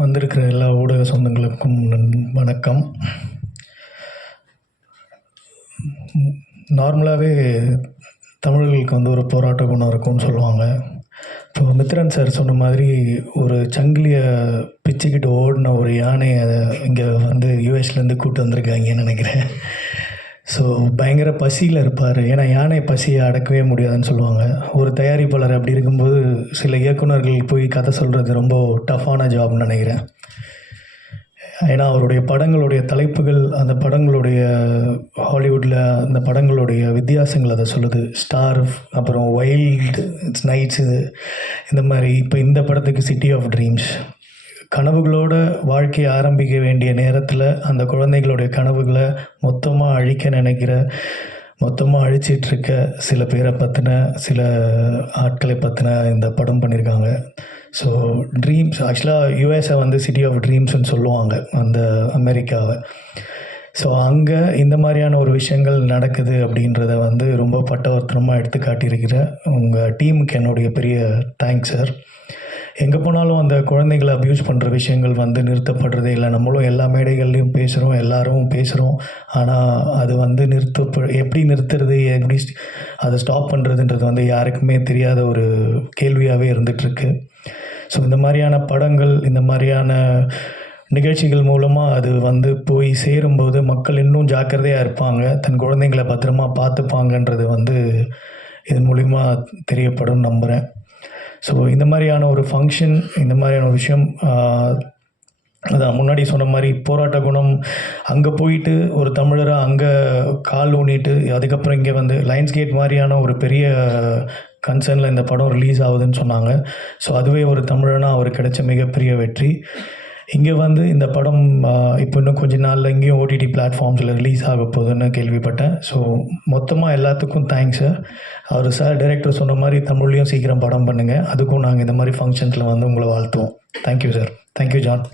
வந்திருக்கிற எல்லா ஊடக சொந்தங்களுக்கும் வணக்கம். நார்மலாகவே தமிழர்களுக்கு வந்து ஒரு போராட்ட குணம் இருக்கும்னு சொல்லுவாங்க. இப்போ மித்ரன் சார் சொன்ன மாதிரி ஒரு சங்கிலியை பிச்சுக்கிட்டு ஓடின ஒரு யானையை இங்கே வந்து யூஎஸ்லேருந்து கூப்பிட்டு வந்திருக்காங்கன்னு நினைக்கிறேன். ஸோ பயங்கர பசியில் இருப்பார். ஏன்னா யானை பசியை அடக்கவே முடியாதுன்னு சொல்லுவாங்க. ஒரு தயாரிப்பாளர் அப்படி இருக்கும்போது சில இயக்குனர்கள் போய் கதை சொல்கிறது ரொம்ப டஃப்பான ஜாப்னு நினைக்கிறேன். ஏன்னா அவருடைய படங்களுடைய தலைப்புகள் அந்த படங்களுடைய ஹாலிவுட்டில் அந்த படங்களுடைய வித்தியாசங்கள் அதை சொல்லுது. ஸ்டார் அப்புறம் வைல்டு நைட்ஸு இந்த மாதிரி. இப்போ இந்த படத்துக்கு சிட்டி ஆஃப் ட்ரீம்ஸ் கனவுகளோட வாழ்க்கையை ஆரம்பிக்க வேண்டிய நேரத்தில் அந்த குழந்தைகளுடைய கனவுகளை மொத்தமாக அழிக்க நினைக்கிற மொத்தமாக அழிச்சிட்ருக்க சில பேரை பற்றின சில ஆட்களை பற்றின இந்த படம் பண்ணியிருக்காங்க ஸோ ட்ரீம்ஸ் ஆக்சுவலாக யூஎஸை வந்து சிட்டி ஆஃப் ட்ரீம்ஸ்னு சொல்லுவாங்க அந்த அமெரிக்காவை. ஸோ அங்கே இந்த மாதிரியான ஒரு விஷயங்கள் நடக்குது அப்படின்றத வந்து ரொம்ப பட்டவர்த்தனமாக எடுத்து காட்டியிருக்கிற உங்கள் டீமுக்கு என்னுடைய பெரிய தேங்க்ஸ் சார் எங்கே போனாலும் அந்த குழந்தைங்களை அப்யூஸ் பண்ணுற விஷயங்கள் வந்து நிறுத்தப்படுறதே இல்லை. நம்மளும் எல்லா மேடைகள்லையும் பேசுகிறோம் எல்லாரும் பேசுகிறோம் ஆனால் அது வந்து நிறுத்த எப்படி நிறுத்துறது எப்படி அதை ஸ்டாப் பண்ணுறதுன்றது வந்து யாருக்குமே தெரியாத ஒரு கேள்வியாகவே இருந்துகிட்ருக்கு ஸோ இந்த மாதிரியான படங்கள் இந்த மாதிரியான நிகழ்ச்சிகள் மூலமாக அது வந்து போய் சேரும்போது மக்கள் இன்னும் ஜாக்கிரதையாக இருப்பாங்க. தன் குழந்தைங்களை பத்திரமா பார்த்துப்பாங்கன்றது வந்து இதன் மூலிமா தெரியப்படும் நம்புகிறேன் ஸோ இந்த மாதிரியான ஒரு ஃபங்க்ஷன் இந்த மாதிரியான ஒரு விஷயம் அதான் முன்னாடி சொன்ன மாதிரி போராட்ட குணம் அங்கே போயிட்டு ஒரு தமிழராக அங்கே கால் ஊனிட்டு அதுக்கப்புறம் இங்கே வந்து லைன்ஸ் கேட் மாதிரியான ஒரு பெரிய கன்சர்னில் இந்த படம் ரிலீஸ் ஆகுதுன்னு சொன்னாங்க. ஸோ அதுவே ஒரு தமிழனாக அவர் கிடைச்ச மிகப்பெரிய வெற்றி. இங்கே வந்து இந்த படம் இப்போ இன்னும் கொஞ்ச நாளில் இங்கேயும் ஓடிடி பிளாட்ஃபார்ம்ஸில் ரிலீஸ் ஆக போகுதுன்னு கேள்விப்பட்டேன். ஸோ மொத்தமாக எல்லாத்துக்கும் தேங்க்ஸ் சார் அவர் சார் டைரக்டர் சொன்ன மாதிரி தமிழ்லையும் சீக்கிரம் படம் பண்ணுங்கள் அதுக்கும் நாங்கள் இந்த மாதிரி ஃபங்க்ஷன்ஸில் வந்து உங்களை வாழ்த்துவோம். தேங்க்யூ சார் தேங்க்யூ ஜான்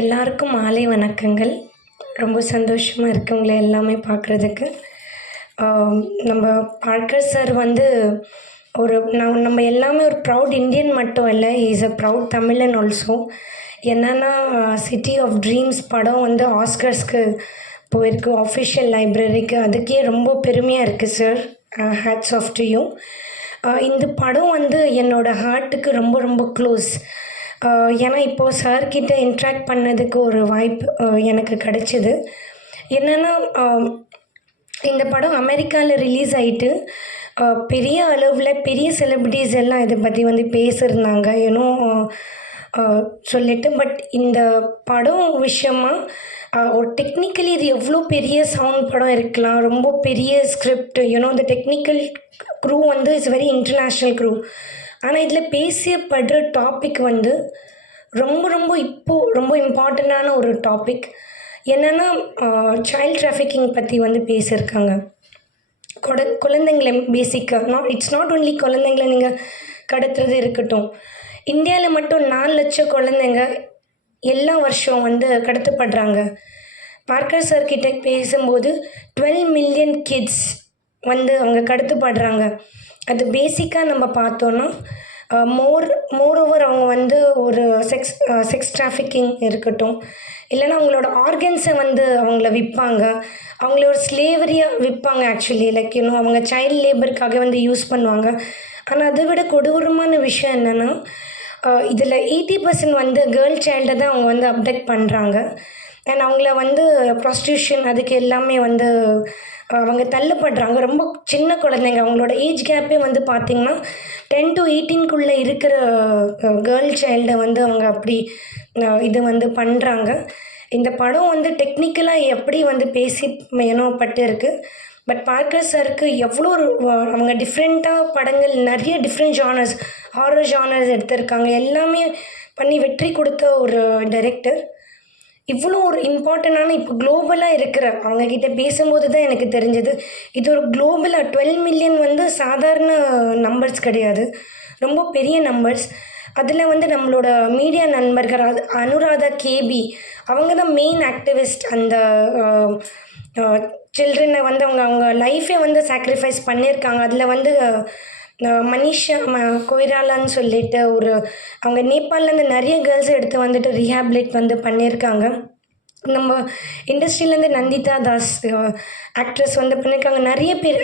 எல்லாருக்கும் மாலை வணக்கங்கள். ரொம்ப சந்தோஷமாக இருக்கு உங்களை எல்லாமே பார்க்குறதுக்கு. நம்ம பார்க்கர் சார் வந்து ஒரு நம் நம்ம எல்லாமே ஒரு ப்ரவுட் இந்தியன் மட்டும் இல்லை இஸ் அ ப்ரவுட் தமிழன் ஆல்சோ என்னென்னா சிட்டி ஆஃப் ட்ரீம்ஸ் படம் வந்து ஆஸ்கர்ஸ்க்கு போயிருக்கு ஆஃபிஷியல் லைப்ரரிக்கு அதுக்கே ரொம்ப பெருமையாக இருக்குது sir hats off to you இந்த படம் வந்து என்னோட ஹார்ட்டுக்கு ரொம்ப ரொம்ப க்ளோஸ் ஏன்னா இப்போது சார்கிட்ட இன்ட்ராக்ட் பண்ணதுக்கு ஒரு வாய்ப்பு எனக்கு கிடைச்சிது. என்னென்னா இந்த படம் அமெரிக்காவில் ரிலீஸ் ஆகிட்டு பெரிய அளவில் பெரிய செலிப்ரிட்டிஸ் எல்லாம் இதை பற்றி வந்து பேசியிருந்தாங்க. ஏன்னோ சொல்லிட்டு பட் இந்த படம் விஷயமா ஒரு டெக்னிக்கலி இது எவ்வளோ பெரிய சவுண்ட் படம் இருக்கலாம் ரொம்ப பெரிய ஸ்கிரிப்ட் யூனோ இந்த டெக்னிக்கல் க்ரூ வந்து இட்ஸ் வெரி இன்டர்நேஷ்னல் க்ரூ ஆனால் இதில் பேசியப்படுற டாபிக் வந்து ரொம்ப ரொம்ப இப்போது ரொம்ப இம்பார்ட்டண்ட்டான ஒரு டாபிக் என்னென்னா சைல்ட் டிராஃபிக்கிங் பற்றி வந்து பேசியிருக்காங்க. கொட குழந்தைங்களை பேசிக்காக நாட் இட்ஸ் நாட் ஒன்லி குழந்தைங்கள நீங்கள் கடத்துறது இருக்கட்டும். இந்தியாவில் மட்டும் நாலு லட்சம் குழந்தைங்க எல்லா வருஷம் வந்து கடத்தப்படுறாங்க. பார்க்கர் சார் பேசும்போது டுவெல் மில்லியன் கிட்ஸ் வந்து அவங்க கடத்தப்படுறாங்க. அது பேசிக்காக நம்ம பார்த்தோன்னா மோர் மோர் ஓவர் அவங்க வந்து ஒரு செக்ஸ் செக்ஸ் டிராஃபிக்கிங் இருக்கட்டும். இல்லைன்னா அவங்களோட ஆர்கன்ஸை வந்து அவங்கள விற்பாங்க. அவங்கள ஒரு ஸ்லேவரியாக விற்பாங்க ஆக்சுவலி லைக் இன்னும் அவங்க சைல்ட் லேபருக்காக வந்து யூஸ் பண்ணுவாங்க. ஆனால் அதை விட கொடூரமான விஷயம் என்னென்னா இதில் எயிட்டி பர்சன்ட் வந்து கேர்ள் சைல்டை தான் அவங்க வந்து அப்டெக்ட் பண்ணுறாங்க அண்ட் அவங்கள வந்து ப்ராஸ்டியூஷன் அதுக்கு எல்லாமே வந்து அவங்க தள்ளப்படுறாங்க. ரொம்ப சின்ன குழந்தைங்க. அவங்களோட ஏஜ் கேப்பே வந்து பார்த்திங்கன்னா டென் டு எயிட்டீன்குள்ளே இருக்கிற கேர்ள் சைல்டை வந்து அவங்க அப்படி இது வந்து பண்ணுறாங்க இந்த படம் வந்து டெக்னிக்கலாக எப்படி வந்து பேசி மேனோப்பட்டு இருக்குது பட் பார்க்கர் சாருக்கு எவ்வளோ ஒரு அவங்க டிஃப்ரெண்ட்டாக படங்கள் நிறைய டிஃப்ரெண்ட் ஜானர்ஸ் ஹாரர் ஜானர்ஸ் எடுத்திருக்காங்க. எல்லாமே பண்ணி வெற்றி கொடுத்த ஒரு டைரக்டர் இவ்வளோ ஒரு இம்பார்ட்டண்டான இப்போ குளோபலாக இருக்கிற அவங்கக்கிட்ட பேசும்போது தான் எனக்கு தெரிஞ்சது. இது ஒரு குளோபலாக டுவெல் மில்லியன் வந்து சாதாரண நம்பர்ஸ் கிடையாது. ரொம்ப பெரிய நம்பர்ஸ் அதில் வந்து நம்மளோட மீடியா நண்பர்கள் அது அனுராதா கேபி அவங்க தான் மெயின் ஆக்டிவிஸ்ட் அந்த சில்ட்ரனை வந்து அவங்க அவங்க லைஃபே வந்து சாக்ரிஃபைஸ் பண்ணியிருக்காங்க. அதில் வந்து மனிஷா ம கொய்ராலான்னு சொல்லிட்டு ஒரு அவங்க நேபாளிலேருந்து நிறைய கேர்ள்ஸ் எடுத்து வந்துட்டு ரீஹாபிலேட் வந்து பண்ணியிருக்காங்க. நம்ம இண்டஸ்ட்ரியிலேருந்து நந்திதா தாஸ் ஆக்ட்ரஸ் வந்து பண்ணியிருக்காங்க. நிறைய பேர்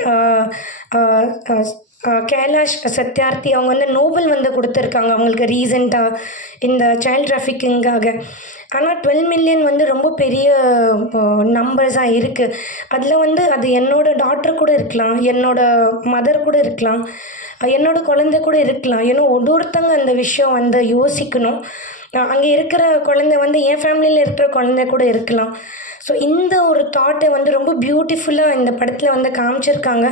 கைலாஷ் சத்யார்த்தி அவங்க வந்து நோபல் வந்து கொடுத்துருக்காங்க. அவங்களுக்கு ரீசெண்டாக இந்த சைல்ட் டிராஃபிக்கிங்காக ஆனால் டுவெல் மில்லியன் வந்து ரொம்ப பெரிய நம்பர்ஸாக இருக்குது அதில் வந்து அது என்னோடய டாட்டர் கூட இருக்கலாம் என்னோட மதர் கூட இருக்கலாம் என்னோடய குழந்தை கூட இருக்கலாம். ஏன்னா ஒரு ஒருத்தங்க அந்த விஷயம் வந்து யோசிக்கணும். அங்கே இருக்கிற குழந்தை வந்து என் ஃபேமிலியில் இருக்கிற குழந்தை கூட இருக்கலாம். ஸோ இந்த ஒரு தாட்டை வந்து ரொம்ப பியூட்டிஃபுல்லாக இந்த படத்தில் வந்து காமிச்சிருக்காங்க.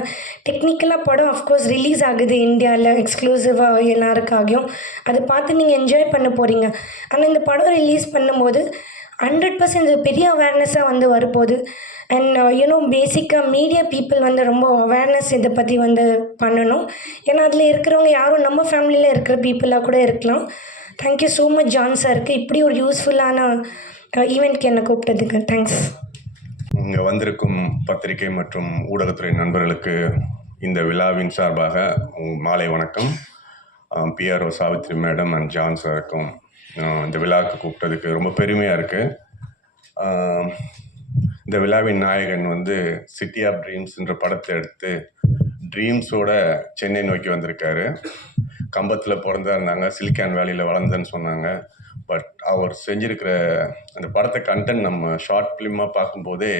டெக்னிக்கலாக படம் அஃப்கோர்ஸ் ரிலீஸ் ஆகுது இந்தியாவில் எக்ஸ்க்ளூசிவாக எல்லாருக்காகவும். அதை பார்த்து நீங்கள் என்ஜாய் பண்ண போகிறீங்க ஆனால் இந்த படம் ரிலீஸ் பண்ணும்போது ஹண்ட்ரட் பர்சன்ட் பெரிய அவேர்னஸாக வந்து வரப்போகுது. அண்ட் யூனோ பேசிக்காக மீடியா பீப்புள் வந்து ரொம்ப அவேர்னஸ் இதை பற்றி வந்து பண்ணணும். ஏன்னா அதில் இருக்கிறவங்க யாரும் நம்ம ஃபேமிலியில் இருக்கிற பீப்புளாக கூட இருக்கலாம். தேங்க்யூ ஸோ மச் ஜான் சாருக்கு இப்படி ஒரு யூஸ்ஃபுல்லான ஈவெண்ட்க்கு uh, என்னை கூப்பிட்டதுக்கு தேங்க்ஸ் இங்கே வந்திருக்கும் பத்திரிகை மற்றும் ஊடகத்துறை நண்பர்களுக்கு இந்த விழாவின் சார்பாக மாலை வணக்கம். PRO Savitri madam and John சாருக்கும் இந்த விழாவுக்கு கூப்பிட்டதுக்கு ரொம்ப பெருமையாக இருக்குது இந்த விழாவின் நாயகன் வந்து சிட்டி ஆஃப் ட்ரீம்ஸ்ன்ற படத்தை எடுத்து ட்ரீம்ஸோட சென்னை நோக்கி வந்திருக்காரு. கம்பத்தில் பிறந்தா இருந்தாங்க சிலிக்கான் வேலியில் வளர்ந்தேன்னு சொன்னாங்க. பட் அவர் செஞ்சிருக்கிற அந்த படத்தை கண்டென்ட் நம்ம ஷார்ட் ஃபிலிமாக பார்க்கும்போதே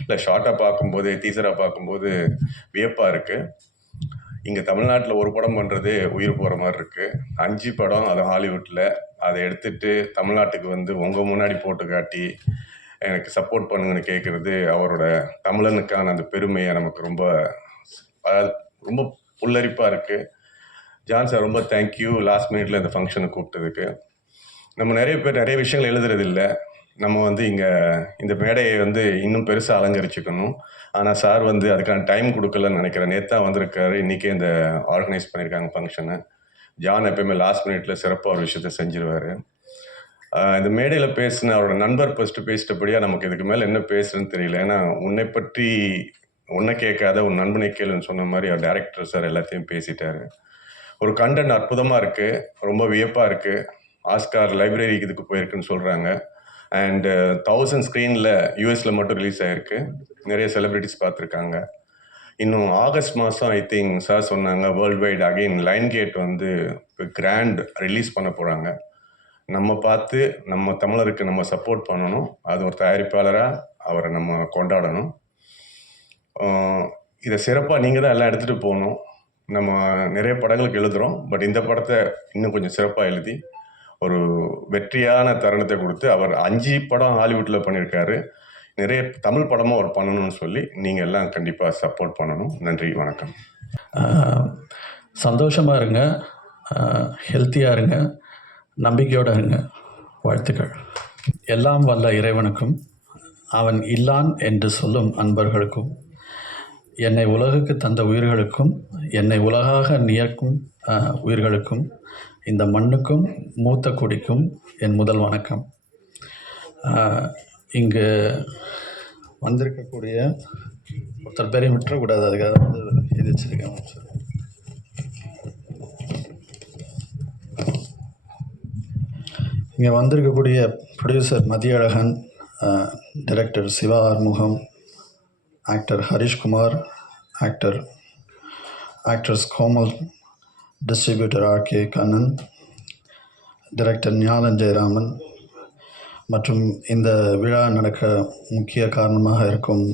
இல்லை ஷார்ட்டாக பார்க்கும்போதே டீசராக பார்க்கும்போது வியப்பாக இருக்குது இங்கே தமிழ்நாட்டில் ஒரு படம் பண்ணுறது உயிர் போகிற மாதிரி இருக்குது அஞ்சு படம் அது ஹாலிவுட்டில் அதை எடுத்துட்டு தமிழ்நாட்டுக்கு வந்து உங்கள் முன்னாடி போட்டு காட்டி எனக்கு சப்போர்ட் பண்ணுங்கன்னு கேட்குறது அவரோட தமிழனுக்கான அந்த பெருமையை நமக்கு ரொம்ப ரொம்ப புல்லரிப்பாக இருக்குது ஜான் சார் ரொம்ப தேங்க்யூ லாஸ்ட் மினிட்ல இந்த ஃபங்க்ஷனை கூப்பிட்டதுக்கு. நம்ம நிறைய பேர் நிறைய விஷயங்கள் எழுதுறதில்லை. நம்ம வந்து இங்கே இந்த மேடையை வந்து இன்னும் பெருசாக அலங்கரிச்சுக்கணும். ஆனால் சார் வந்து அதுக்கான டைம் கொடுக்கலன்னு நினைக்கிறேன். நேற்று வந்திருக்காரு. இன்றைக்கே இந்த ஆர்கனைஸ் பண்ணியிருக்காங்க ஃபங்க்ஷனை ஜான் எப்பயுமே லாஸ்ட் மினிட்ல சிறப்பாக ஒரு விஷயத்த செஞ்சிருவார். இந்த மேடையில் பேசின அவரோட நண்பர் ஃபஸ்ட்டு பேசிட்டபடியாக நமக்கு இதுக்கு மேலே என்ன பேசுறேன்னு தெரியல. ஏன்னா உன்னை பற்றி உன்னை கேட்காத உன் நண்பனை கேளுன்னு சொன்ன மாதிரி அவர் டேரக்டர் சார் எல்லாத்தையும் பேசிட்டாரு. ஒரு கண்டென்ட் அற்புதமாக இருக்குது ரொம்ப வியப்பாக இருக்குது ஆஸ்கார் லைப்ரரிக்கு இதுக்கு போயிருக்குன்னு சொல்கிறாங்க அண்ட் தௌசண்ட் ஸ்க்ரீனில் யூஎஸில் மட்டும் ரிலீஸ் ஆகிருக்கு நிறைய செலிப்ரிட்டிஸ் பார்த்துருக்காங்க. இன்னும் ஆகஸ்ட் மாதம் ஐ திங்க் சார் சொன்னாங்க worldwide again Lionsgate வந்து கிராண்ட் ரிலீஸ் பண்ண போகிறாங்க நம்ம பார்த்து நம்ம தமிழருக்கு நம்ம சப்போர்ட் பண்ணணும். அது ஒரு தயாரிப்பாளராக அவரை நம்ம கொண்டாடணும். இதை சிறப்பாக நீங்கள் தான் எல்லாம் எடுத்துகிட்டு போகணும். நம்ம நிறைய படங்களுக்கு எழுதுகிறோம் பட் இந்த படத்தை இன்னும் கொஞ்சம் சிறப்பாக எழுதி ஒரு வெற்றியான தருணத்தை கொடுத்து அவர் அஞ்சு படம் ஹாலிவுட்டில் பண்ணியிருக்காரு. நிறைய தமிழ் படமும் அவர் பண்ணணும்னு சொல்லி நீங்கள் எல்லாம் கண்டிப்பாக சப்போர்ட் பண்ணணும். நன்றி வணக்கம். சந்தோஷமாக இருங்க. ஹெல்த்தியாக இருங்க. நம்பிக்கையோடு இருங்க. வாழ்த்துக்கள். எல்லாம் வல்ல இறைவனுக்கும் அவன் இல்லான் என்று சொல்லும் அன்பர்களுக்கும் என்னை உலகுக்கு தந்த உயிர்களுக்கும் என்னை உலகாக நியக்கும் உயிர்களுக்கும் இந்த மண்ணுக்கும் மூத்த குடிக்கும் என் முதல் வணக்கம். இங்கு வந்திருக்கக்கூடிய ஒருத்தர் பேரையும் விட்டுறக்கூடாது அதுக்காக வந்து இது வச்சிருக்கேன் சார் இங்கே வந்திருக்கக்கூடிய producer Mathiyazhagan director Siva Arumugam actor Harishkumar actor actress Komal distributor R K Kannan director Gnalan Jayaraman. மற்றும் இந்த விழா நடக்க முக்கிய காரணமாக இருக்கும்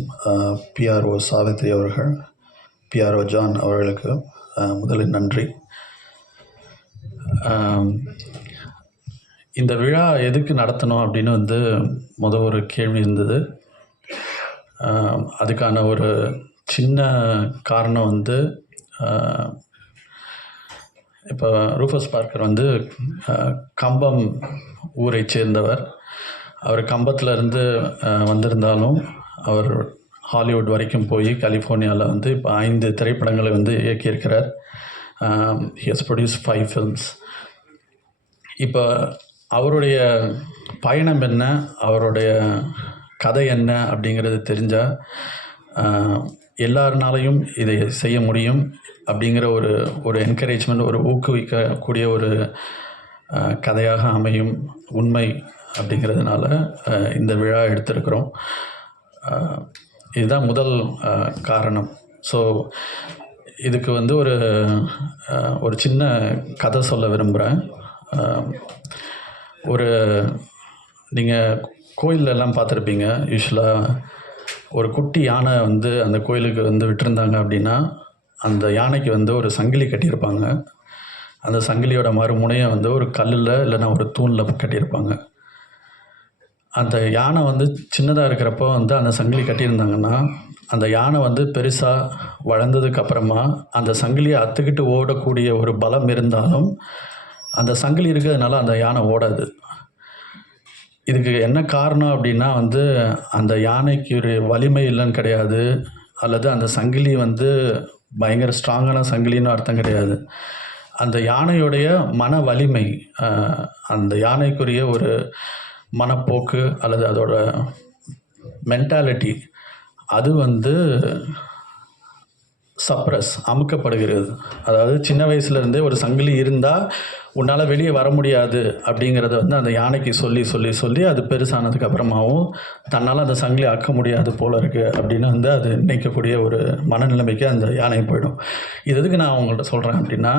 பிஆர்ஓ சாவித்ரி அவர்கள் பிஆர்ஓ ஜான் அவர்களுக்கு முதலில் நன்றி. இந்த விழா எதுக்கு நடத்தணும் அப்படின்னு வந்து முத ஒரு கேள்வி இருந்தது. அதுக்கான ஒரு சின்ன காரணம் வந்து இப்போ ரூஃபஸ் பார்க்கர் வந்து கம்பம் ஊரை சேர்ந்தவர். அவர் கம்பத்துலேருந்து வந்திருந்தாலும் அவர் ஹாலிவுட் வரைக்கும் போய் கலிஃபோர்னியாவில் வந்து இப்போ ஐந்து திரைப்படங்களை வந்து இயக்கியிருக்கிறார். ஹியஸ் ப்ரொடியூஸ் ஃபைவ் ஃபில்ம்ஸ் இப்போ அவருடைய பயணம் என்ன? அவருடைய கதை என்ன? அப்படிங்கிறது தெரிஞ்சால் எல்லாருனாலையும் இதை செய்ய முடியும் அப்படிங்கிற ஒரு ஒரு என்கரேஜ்மெண்ட் ஒரு ஊக்குவிக்கக்கூடிய ஒரு கதையாக அமையும் உண்மை அப்படிங்கிறதுனால இந்த விழா எடுத்திருக்கிறோம். இதுதான் முதல் காரணம். ஸோ இதுக்கு வந்து ஒரு ஒரு சின்ன கதை சொல்ல விரும்புகிறேன் ஒரு நீங்கள் கோயில்லலாம் பார்த்துருப்பீங்க. யூஸ்வலாக ஒரு குட்டி யானை வந்து அந்த கோயிலுக்கு வந்து விட்டுருந்தாங்க அப்படின்னா அந்த யானைக்கு வந்து ஒரு சங்கிலி கட்டியிருப்பாங்க. அந்த சங்கிலியோட மறுமுனையை வந்து ஒரு கல்லில் இல்லைன்னா ஒரு தூணில் கட்டியிருப்பாங்க. அந்த யானை வந்து சின்னதாக இருக்கிறப்போ வந்து அந்த சங்கிலி கட்டியிருந்தாங்கன்னா அந்த யானை வந்து பெருசாக வளர்ந்ததுக்கு அப்புறமா அந்த சங்கிலியை அத்துக்கிட்டு ஓடக்கூடிய ஒரு பலம் இருந்தாலும் அந்த சங்கிலி இருக்கிறதுனால அந்த யானை ஓடாது. இதுக்கு என்ன காரணம் அப்படின்னா வந்து அந்த யானைக்கு ஒரு வலிமை இல்லைன்னு கிடையாது. அல்லது அந்த சங்கிலி வந்து பயங்கர ஸ்ட்ராங்கான சங்கிலின்னு அர்த்தம் கிடையாது. அந்த யானையுடைய மன வலிமை அந்த யானைக்குரிய ஒரு மனப்போக்கு அல்லது அதோட மென்டாலிட்டி அது வந்து சப்ரஸ் அமுக்கப்படுகிறது. அதாவது சின்ன வயசுலேருந்தே ஒரு சங்கிலி இருந்தால் உன்னால் வெளியே வர முடியாது அப்படிங்கிறத வந்து அந்த யானைக்கு சொல்லி சொல்லி சொல்லி அது பெருசானதுக்கு அப்புறமாவும் தன்னால் அந்த சங்கிலி அக்க முடியாது போல இருக்குது அப்படின்னு வந்து அது நினைக்கக்கூடிய ஒரு மனநிலைமைக்கு அந்த யானை போயிடும். இது எதுக்கு நான் அவங்கள்ட்ட சொல்கிறேன் அப்படின்னா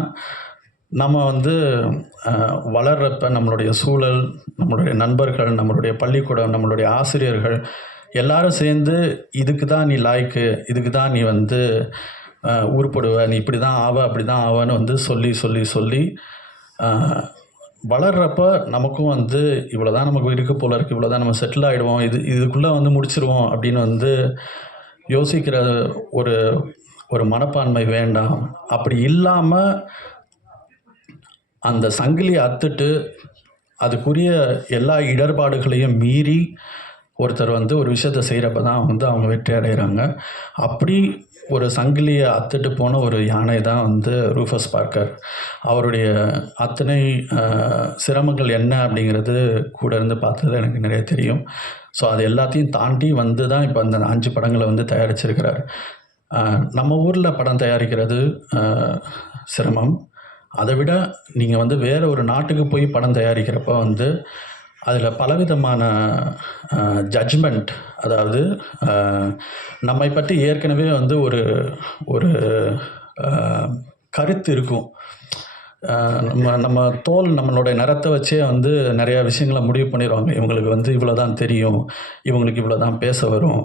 நம்ம வந்து வளர்கிறப்ப வளர்றப்ப நம்மளுடைய சூழல் நம்மளுடைய நண்பர்கள் நம்மளுடைய பள்ளிக்கூடம் நம்மளுடைய ஆசிரியர்கள் எல்லாரும் சேர்ந்து இதுக்கு தான் நீ லாய்க்கு இதுக்கு தான் நீ வந்து உருப்படுவ நீ இப்படி தான் ஆவ அப்படி தான் ஆவன்னு வந்து சொல்லி சொல்லி சொல்லி வளர்கிறப்ப நமக்கும் வந்து இவ்வளோ தான் நமக்கு இருக்கு போல இருக்குது இவ்வளோ தான் நம்ம செட்டில் ஆகிடுவோம் இது இதுக்குள்ளே வந்து முடிச்சிருவோம் அப்படின்னு வந்து யோசிக்கிற ஒரு ஒரு மனப்பான்மை வேண்டாம். அப்படி இல்லாமல் அந்த சங்கிலியை அத்துட்டு அதுக்குரிய எல்லா இடர்பாடுகளையும் மீறி ஒருத்தர் வந்து ஒரு விஷயத்தை செய்கிறப்ப தான் வந்து அவங்க வெற்றி அடைகிறாங்க அப்படி ஒரு சங்கிலியை அத்துட்டு போன ஒரு யானை தான் வந்து ரூஃபஸ் பார்க்கர். அவருடைய அத்தனை சிரமங்கள் என்ன அப்படிங்கிறது கூட இருந்து பார்த்தது எனக்கு நிறைய தெரியும். ஸோ அது எல்லாத்தையும் தாண்டி வந்து தான் இப்போ அந்த அஞ்சு படங்களை வந்து தயாரிச்சிருக்கிறார். நம்ம ஊரில் படம் தயாரிக்கிறது சிரமம். அதை விட நீங்கள் வந்து வேறு ஒரு நாட்டுக்கு போய் படம் தயாரிக்கிறப்ப வந்து அதில் பலவிதமான ஜட்ஜ்மெண்ட் அதாவது நம்மை பற்றி ஏற்கனவே வந்து ஒரு ஒரு கருத்து இருக்கும். நம்ம நம்ம தோல் நம்மளுடைய நிறத்தை வச்சே வந்து நிறையா விஷயங்களை முடிவு பண்ணிடுவாங்க இவங்களுக்கு வந்து இவ்வளோ தான் தெரியும். இவங்களுக்கு இவ்வளோ தான் பேச வரும்.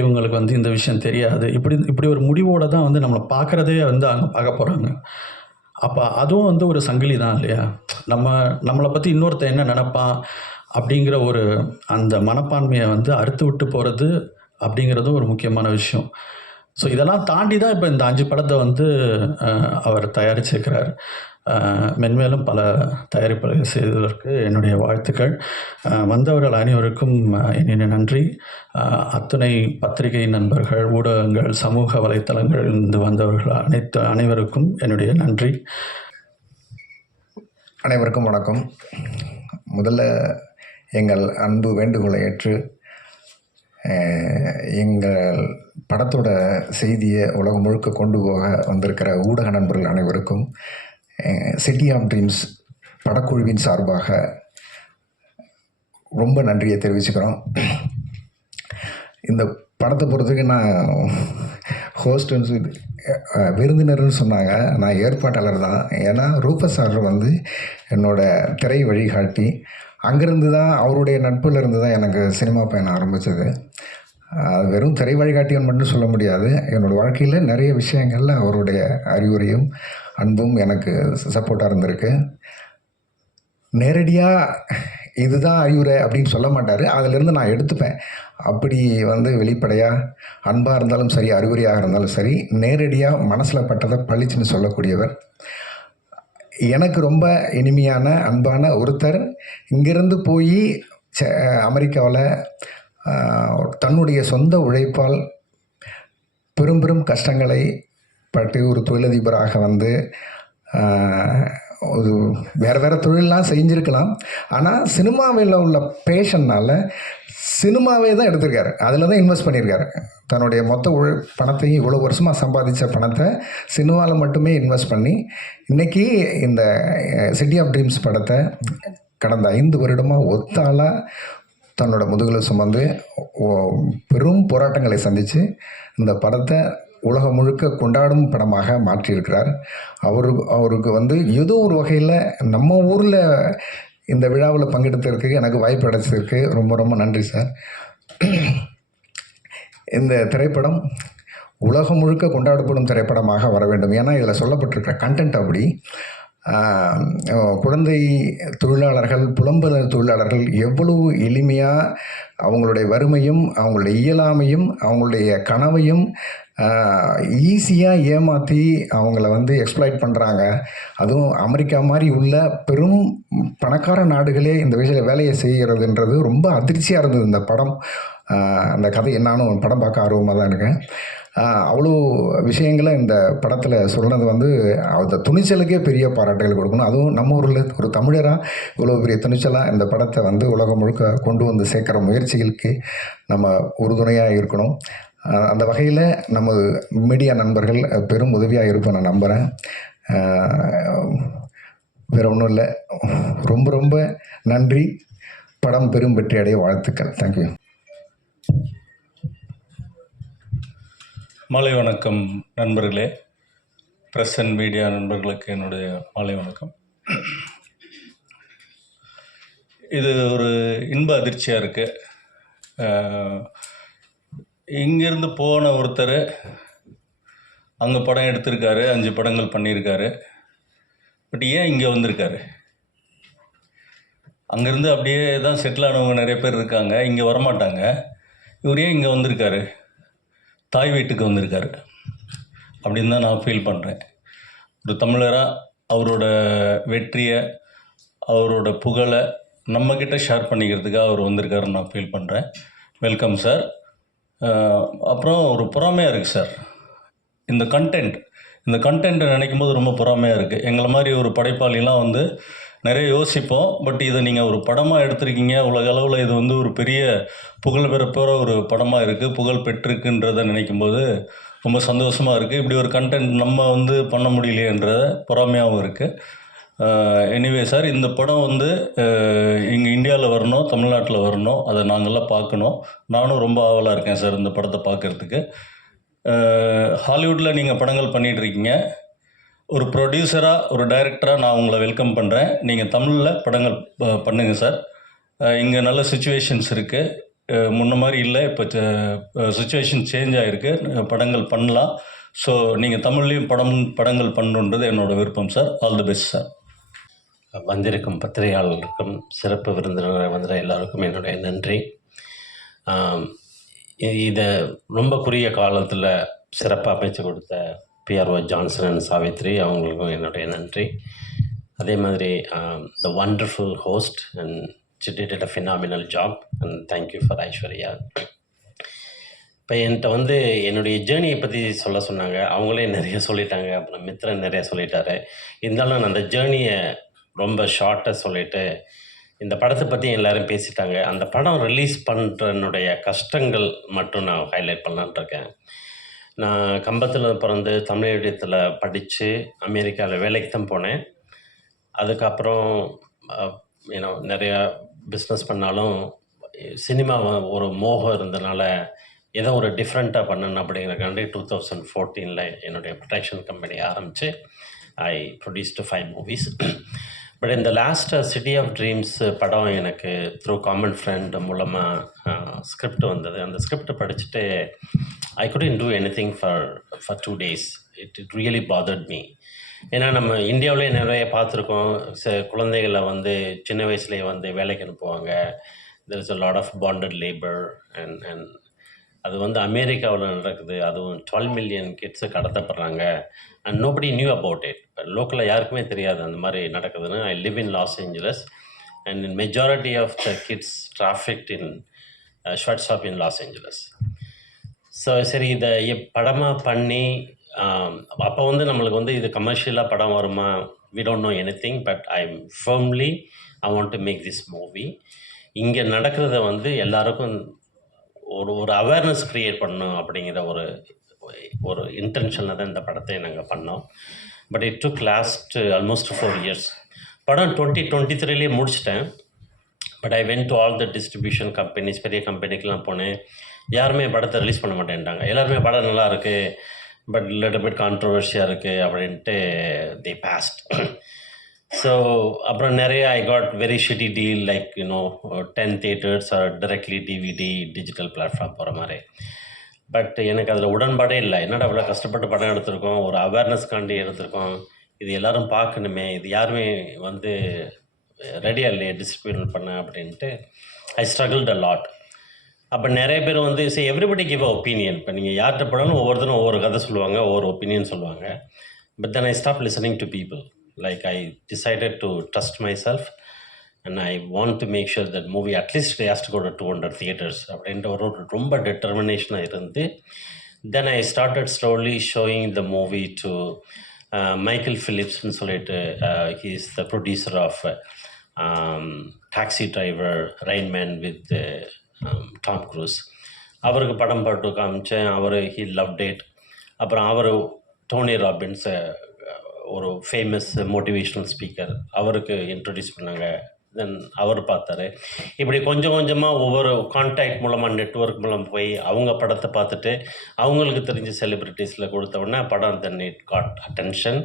இவங்களுக்கு வந்து இந்த விஷயம் தெரியாது. இப்படி இப்படி ஒரு முடிவோடு தான் வந்து நம்மளை பார்க்குறதே வந்து அங்கே பார்க்க போகிறாங்க அப்போ அதுவும் வந்து ஒரு சங்கிலி தான் இல்லையா? நம்ம நம்மளை பற்றி இன்னொருத்தர் என்ன நினப்பான்? அப்படிங்கிற ஒரு அந்த மனப்பான்மையை வந்து அறுத்து விட்டு போகிறது அப்படிங்கிறதும் ஒரு முக்கியமான விஷயம். ஸோ இதெல்லாம் தாண்டி தான் இப்போ இந்த அஞ்சு படத்தை வந்து அவர் தயாரிச்சிருக்கிறார். மென்மேலும் பல தயாரிப்புகள் செய்ததற்கு என்னுடைய வாழ்த்துக்கள். வந்தவர்கள் அனைவருக்கும் அஹ், என்னுடைய நன்றி. அத்துணை பத்திரிகை நண்பர்கள் ஊடகங்கள் சமூக வலைத்தளங்கள் இருந்து வந்தவர்கள் அனைத்து அனைவருக்கும் என்னுடைய நன்றி. அனைவருக்கும் வணக்கம். முதல்ல எங்கள் அன்பு வேண்டுகோளை ஏற்று எங்கள் படத்தோட செய்தியை உலகம் முழுக்க கொண்டு போக வந்திருக்கிற ஊடக நண்பர்கள் அனைவருக்கும் சிட்டி ஆஃப் ட்ரீம்ஸ் படக்குழுவின் சார்பாக ரொம்ப நன்றியை தெரிவிச்சுக்கிறோம். இந்த படத்தை பொறுத்தவரைக்கும் நான் ஹோஸ்டன்ஸ் விருந்தினர்னு சொன்னாங்க. நான் ஏற்பாட்டாளர் தான். ஏன்னா ரூப சார் வந்து என்னோடய திரை வழிகாட்டி அங்கேருந்து தான் அவருடைய நட்புல இருந்து தான் எனக்கு சினிமா பயணம் ஆரம்பித்தது அது வெறும் திரை வழிகாட்டியன் மட்டும் சொல்ல முடியாது. என்னோடய வாழ்க்கையில் நிறைய விஷயங்களில் அவருடைய அறிவுரையும் அன்பும் எனக்கு சப்போர்ட்டாக இருந்திருக்கு. நேரடியாக இதுதான் அறிவுரை அப்படின்னு சொல்ல மாட்டார். அதிலிருந்து நான் எடுத்துப்பேன். அப்படி வந்து வெளிப்படையாக அன்பாக இருந்தாலும் சரி அறிவுரையாக இருந்தாலும் சரி நேரடியாக மனசில் பட்டதை பளிச்சுன்னு சொல்லக்கூடியவர். எனக்கு ரொம்ப இனிமையான அன்பான ஒருத்தர் இங்கிருந்து போய் அமெரிக்காவில் தன்னுடைய சொந்த உழைப்பால் பெரும் பெரும் கஷ்டங்களை பட்டு ஒரு தொழிலதிபராக வந்து ஒரு வேறு வேறு தொழிலெலாம் செஞ்சுருக்கலாம். ஆனால் சினிமாவில் உள்ள பேஷன்னால் சினிமாவே தான் எடுத்திருக்காரு. அதில் தான் இன்வெஸ்ட் பண்ணியிருக்காரு தன்னுடைய மொத்த உழ பணத்தையும் இவ்வளோ வருஷமாக சம்பாதிச்ச பணத்தை சினிமாவில் மட்டுமே இன்வெஸ்ட் பண்ணி இன்றைக்கி இந்த சிட்டி ஆஃப் ட்ரீம்ஸ் படத்தை கடந்த ஐந்து வருடமாக ஒத்தாளாக தன்னோட முதுகில் சுமந்து பெரும் போராட்டங்களை சந்தித்து இந்த படத்தை உலகம் முழுக்க கொண்டாடும் படமாக மாற்றியிருக்கிறார். அவரு அவருக்கு வந்து ஏதோ ஒரு வகையில் நம்ம ஊரில் இந்த விழாவில் பங்கெடுத்ததற்கு எனக்கு வாய்ப்பு கிடைச்சிருக்கு ரொம்ப ரொம்ப நன்றி சார். இந்த திரைப்படம் உலகம் முழுக்க கொண்டாடப்படும் திரைப்படமாக வர வேண்டும். ஏன்னா இதில் சொல்லப்பட்டிருக்கிற கண்டென்ட் அப்படி குழந்தை தொழிலாளர்கள் புலம்பெயர் தொழிலாளர்கள் எவ்வளவு எளிமையாக அவங்களுடைய வறுமையும் அவங்களுடைய இயலாமையும் அவங்களுடைய கனவையும் ஈஸியாக ஏமாற்றி அவங்கள வந்து எக்ஸ்ப்ளாய்ட் பண்ணுறாங்க அதுவும் அமெரிக்கா மாதிரி உள்ள பெரும் பணக்கார நாடுகளே இந்த விஷயத்தில் வேலையை செய்கிறதுன்றது ரொம்ப அதிர்ச்சியாக இருந்தது இந்த படம். அந்த கதை நானும் படம் பார்க்க ஆர்வமாக தான் இருக்கேன். அவ்வளோ விஷயங்களை இந்த படத்தில் சொன்னது வந்து அந்த துணிச்சலுக்கே பெரிய பாராட்டுகள் கொடுக்கணும். அதுவும் நம்ம ஊரில் ஒரு தமிழராக இவ்வளோ பெரிய துணிச்சலாக இந்த படத்தை வந்து உலகம் முழுக்க கொண்டு வந்து சேர்க்குற முயற்சிகளுக்கு நம்ம உறுதுணையாக இருக்கணும். அந்த வகையில் நம்ம மீடியா நண்பர்கள் பெரும் உதவியாக இருப்பேன் நான் நம்புகிறேன் வேறு ஒன்றும் இல்லை. ரொம்ப ரொம்ப நன்றி. படம் பெரும் வெற்றி அடைய வாழ்த்துக்கள். தேங்க்யூ மாலை வணக்கம் நண்பர்களே. ப்ரெஸ் அண்ட் மீடியா நண்பர்களுக்கு என்னுடைய மாலை வணக்கம். இது ஒரு இன்ப அதிர்ச்சியாக இருக்குது இங்கேருந்து போன ஒருத்தர் அங்கே படம் எடுத்திருக்காரு அஞ்சு படங்கள் பண்ணியிருக்காரு. பட் ஏன் இங்கே வந்திருக்காரு? அங்கேருந்து அப்படியே தான் செட்டில் ஆனவங்க நிறைய பேர் இருக்காங்க இங்கே வரமாட்டாங்க. இவர் ஏன் இங்கே வந்திருக்காரு? தாய் வீட்டுக்கு வந்திருக்காரு. அப்படின்னு தான் நான் ஃபீல் பண்ணுறேன் ஒரு தமிழராக அவரோட வெற்றியை அவரோட புகழை நம்மக்கிட்ட ஷேர் பண்ணிக்கிறதுக்காக அவர் வந்திருக்காருன்னு நான் ஃபீல் பண்ணுறேன் வெல்கம் சார் அப்புறம் ஒரு பொறாமையாக இருக்குது சார் இந்த கண்டென்ட் இந்த கண்டென்ட்டை நினைக்கும் போது ரொம்ப பொறாமையாக இருக்குது எங்களை மாதிரி ஒரு படைப்பாளிலாம் வந்து நிறைய யோசிப்போம். பட் இதை நீங்கள் ஒரு படமாக எடுத்திருக்கீங்க. உலக அளவில் இது வந்து ஒரு பெரிய புகழ் பெறப்போகிற ஒரு படமாக இருக்குது புகழ் பெற்றிருக்குன்றதை நினைக்கும் போது ரொம்ப சந்தோஷமாக இருக்குது இப்படி ஒரு கண்டென்ட் நம்ம வந்து பண்ண முடியலையேன்ற பொறாமையாகவும் இருக்குது எனிவே சார் இந்த படம் வந்து இங்கே இந்தியாவில் வரணும் தமிழ்நாட்டில் வரணும். அதை நாங்கள்லாம் பார்க்கணும். நானும் ரொம்ப ஆவலாக இருக்கேன் சார் இந்த படத்தை பார்க்குறதுக்கு. ஹாலிவுட்டில் நீங்கள் படங்கள் பண்ணிகிட்ருக்கீங்க ஒரு ப்ரொடியூசராக ஒரு டைரக்டராக நான் உங்களை வெல்கம் பண்ணுறேன் நீங்கள் தமிழில் படங்கள் பண்ணுங்கள் சார் இங்கே நல்ல சுச்சுவேஷன்ஸ் இருக்குது முன்ன மாதிரி இல்லை இப்போ சுச்சுவேஷன் சேஞ்ச் ஆகிருக்கு படங்கள் பண்ணலாம். ஸோ நீங்கள் தமிழ்லேயும் படம் படங்கள் பண்ணணுன்றது என்னோட விருப்பம் sir all the best sir வந்திருக்கும் பத்திரிகையாளர்களுக்கும் சிறப்பு விருந்தினராக வந்த எல்லாருக்கும் என்னுடைய நன்றி. இதை ரொம்ப குறுகிய காலத்தில் சிறப்பாக அமைச்சு கொடுத்த பிஆர்ஓ ஜான்சன் அண்ட் சாவித்ரி அவங்களுக்கும் என்னுடைய நன்றி. அதே மாதிரி the wonderful host and did a phenomenal job and thank you for Aishwarya இப்போ என்கிட்ட வந்து என்னுடைய ஜேர்னியை பற்றி சொல்ல சொன்னாங்க. அவங்களே நிறைய சொல்லிட்டாங்க. அப்புறம் மித்ரன் நிறைய சொல்லிட்டாரு. இருந்தாலும் நான் அந்த ஜேர்னியை ரொம்ப ஷார்ட்டாக சொல்லிட்டு இந்த படத்தை பற்றி எல்லாரும் பேசிட்டாங்க. அந்த படம் ரிலீஸ் பண்ணுறனுடைய கஷ்டங்கள் மட்டும் நான் ஹைலைட் பண்ணலான் இருக்கேன். நான் கம்பத்தில் பிறந்து தமிழகத்தில் படித்து அமெரிக்காவில் வேலைக்கு தான் போனேன். அதுக்கப்புறம் ஏன்னா நிறையா பிஸ்னஸ் பண்ணாலும் சினிமா ஒரு மோகம் இருந்தனால ஏதோ ஒரு டிஃப்ரெண்ட்டாக பண்ணணும் அப்படிங்கிறக்காண்டி டூ தௌசண்ட் ஃபோர்டீனில் என்னுடைய ப்ரொடக்ஷன் கம்பெனி ஆரம்பித்து I produced five movies but இந்த லாஸ்ட் சிட்டி ஆஃப் ட்ரீம்ஸ் படம் எனக்கு த்ரூ காமன் ஃப்ரெண்ட் மூலமாக ஸ்கிரிப்ட் வந்தது. அந்த ஸ்கிரிப்ட் படிச்சுட்டு I couldn't do anything for for two days it it really bothered me ஏன்னா நம்ம இந்தியாவிலே நிறைய பார்த்துருக்கோம். ச குழந்தைகளை வந்து சின்ன வயசுலேயே வந்து வேலைக்கு அனுப்புவாங்க. There is a lot of bonded labour and and அது வந்து அமெரிக்காவில் நடக்குது. அதுவும் twelve million kids கடத்தப்படுறாங்க. And nobody knew about it லோக்கலில் யாருக்குமே தெரியாது அந்த மாதிரி நடக்குதுன்னு. I live in Los Angeles and in majority of the kids trafficked in short shop in Los Angeles so சரி இதை எப் படமாக பண்ணி um, அப்போ வந்து நம்மளுக்கு வந்து இது கமர்ஷியலாக படம் வருமா? We don't know anything but I am firmly I want to make this movie இங்கே நடக்கிறத வந்து எல்லாருக்கும் ஒரு ஒரு அவேர்னஸ் க்ரியேட் பண்ணணும் அப்படிங்கிற ஒரு ஒரு இன்டென்ஷனில் தான் இந்த படத்தை நாங்கள் பண்ணோம். But it took last almost four years படம் டுவெண்ட்டி டுவெண்ட்டி த்ரீலேயே முடிச்சிட்டேன். But I went to all the distribution companies பெரிய கம்பெனிக்கெலாம் போனேன். யாருமே படத்தை ரிலீஸ் பண்ண மாட்டேன்ட்டாங்க. எல்லாருமே படம் நல்லா இருக்குது பட் லிட்டில் பிட் கான்ட்ரவர்ஷியாக இருக்குது அப்படின்ட்டு தி பாஸ்ட் ஸோ அப்புறம் நிறைய I got very shitty deal like you know ten theatres or directly DVD digital platform போகிற மாதிரி. பட் எனக்கு அதில் உடன்பாடே இல்லை. என்னடா அவ்வளோ கஷ்டப்பட்டு படம் எடுத்திருக்கோம்? ஒரு அவேர்னஸ்க்காண்டி எடுத்திருக்கோம். இது எல்லோரும் பார்க்கணுமே. இது யாருமே வந்து ரெடியாக இல்லையே டிஸ்ட்ரிபியூட் பண்ண அப்படின்ட்டு ஐ ஸ்ட்ரகிள்ட் அ லாட் அப்போ நிறைய பேர் வந்து சரி எவ்ரிபடி கிவ் அ ஒப்பீனியன் இப்போ நீங்கள் யார்கிட்ட படணும் ஒவ்வொருத்தரும் ஒவ்வொரு கதை சொல்லுவாங்க ஒவ்வொரு ஒப்பீனியன் சொல்லுவாங்க. But then I stop listening to people like I decided to trust myself and I want to make sure that movie at least has to go two hundred theatres அப்படின்ற ஒரு ஒரு ரொம்ப டிட்டர்மினேஷனாக இருந்து then I started slowly showing the movie to Michael ஃபிலிப்ஸ்னு சொல்லிட்டு he is the producer of Taxi Driver Rain Man with Tom Cruise அவருக்கு படம் போட்டு காமிச்சேன். அவர் ஹீ லவ் டேட் அப்புறம் அவர் டோனி ராபின்ஸ் ஒரு ஃபேமஸ் மோட்டிவேஷ்னல் ஸ்பீக்கர் அவருக்கு இன்ட்ரடியூஸ் பண்ணாங்க. தென் அவர் பார்த்தாரு. இப்படி கொஞ்சம் கொஞ்சமாக ஒவ்வொரு கான்டாக்ட் மூலமாக நெட்வொர்க் மூலம் போய் அவங்க படத்தை பார்த்துட்டு அவங்களுக்கு தெரிஞ்ச செலிப்ரிட்டிஸில் கொடுத்தவொடனே படம் தென் இட் காட் அட்டென்ஷன்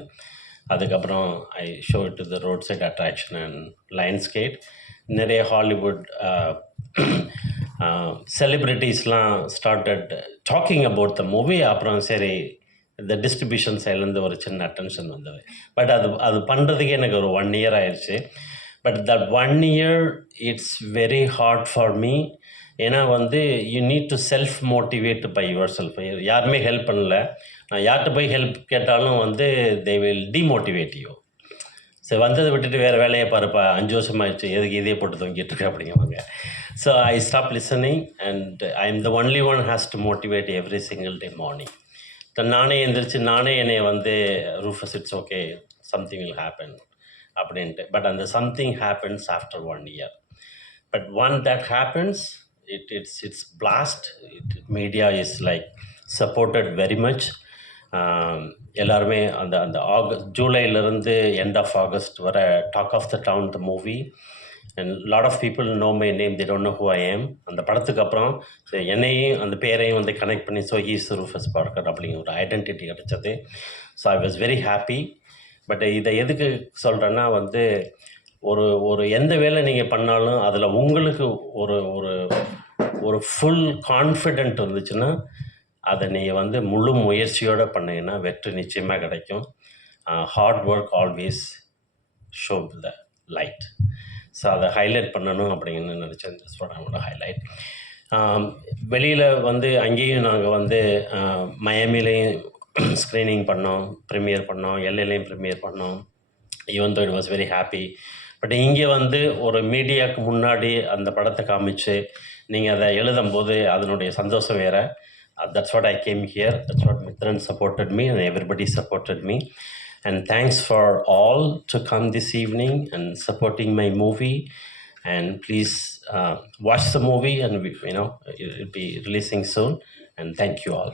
அதுக்கப்புறம் I show it the road side attraction and Lionsgate நிறைய Hollywood செலிப்ரிட்டிஸ்லாம் started talking about the movie அப்புறம் சரி இந்த டிஸ்ட்ரிபியூஷன் சைட்லேருந்து ஒரு சின்ன அட்டென்ஷன் வந்தது. பட் அது அது பண்ணுறதுக்கே எனக்கு ஒரு ஒன் இயர் ஆயிடுச்சு. But that one year it's very hard for me ஏன்னா வந்து you need to self motivate by yourself யாருமே ஹெல்ப் பண்ணல. நான் யார்கிட்ட போய் ஹெல்ப் கேட்டாலும் வந்து தே வில் டிமோட்டிவேட் யூ சரி வந்ததை விட்டுட்டு வேறு வேலையை பாருப்பா. அஞ்சு வருஷம் ஆயிடுச்சு. எதுக்கு இதே போட்டு தொங்கிட்டு இருக்க அப்படிங்குவாங்க so I stop listening and I am the only one has to motivate every single day morning நானே எந்திரிச்சு நானே என்னை வந்து Rufus it's okay something will happen அப்படின்ட்டு. பட் அந்த something happens after one year but one that happens it it's it's blast it media is like supported very much எல்லாருமே அந்த அந்த ஆகஸ்ட் ஜூலைலேருந்து எண்ட் ஆஃப் ஆகஸ்ட் வர talk of the town the movie and lot of people know my name the don't know who I am அந்த படத்துக்கு அப்புறம் என்னையும் அந்த பேரையும் வந்து கனெக்ட் பண்ணி ஸோ ஹீஸ் ரூஃபஸ் பார்க்கர் அப்படிங்கிற ஒரு ஐடென்டிட்டி கிடச்சது. So I was very happy but இதை எதுக்கு சொல்கிறேன்னா வந்து ஒரு ஒரு எந்த வேலை நீங்கள் பண்ணாலும் அதில் உங்களுக்கு ஒரு ஒரு ஒரு ஃபுல் கான்ஃபிடென்ட் இருந்துச்சுன்னா அதை நீங்கள் வந்து முழு முயற்சியோடு பண்ணீங்கன்னா வெற்றி நிச்சயமாக கிடைக்கும். Hard work always show the light so அதை ஹைலைட் பண்ணணும் அப்படின்னு நினச்சேன். திஸ் படமோட ஹைலைட் um, வெளியில் வந்து அங்கேயும் நாங்கள் வந்து uh, மயமிலையும் ஸ்க்ரீனிங் பண்ணோம் ப்ரீமியர் பண்ணோம் எல்ஏலையும் ப்ரீமியர் பண்ணோம். Even though it was very happy but இங்கே வந்து ஒரு மீடியாவுக்கு முன்னாடி அந்த படத்தை காமிச்சு நீங்கள் அதை எழுதும்போது அதனுடைய சந்தோஷம் வேறு. That's what I came here that's what Mithran supported me and everybody supported me And thanks for all to come this evening and supporting my movie. And please uh, watch the movie, and we, you know it- it'll be releasing soon. And thank you all.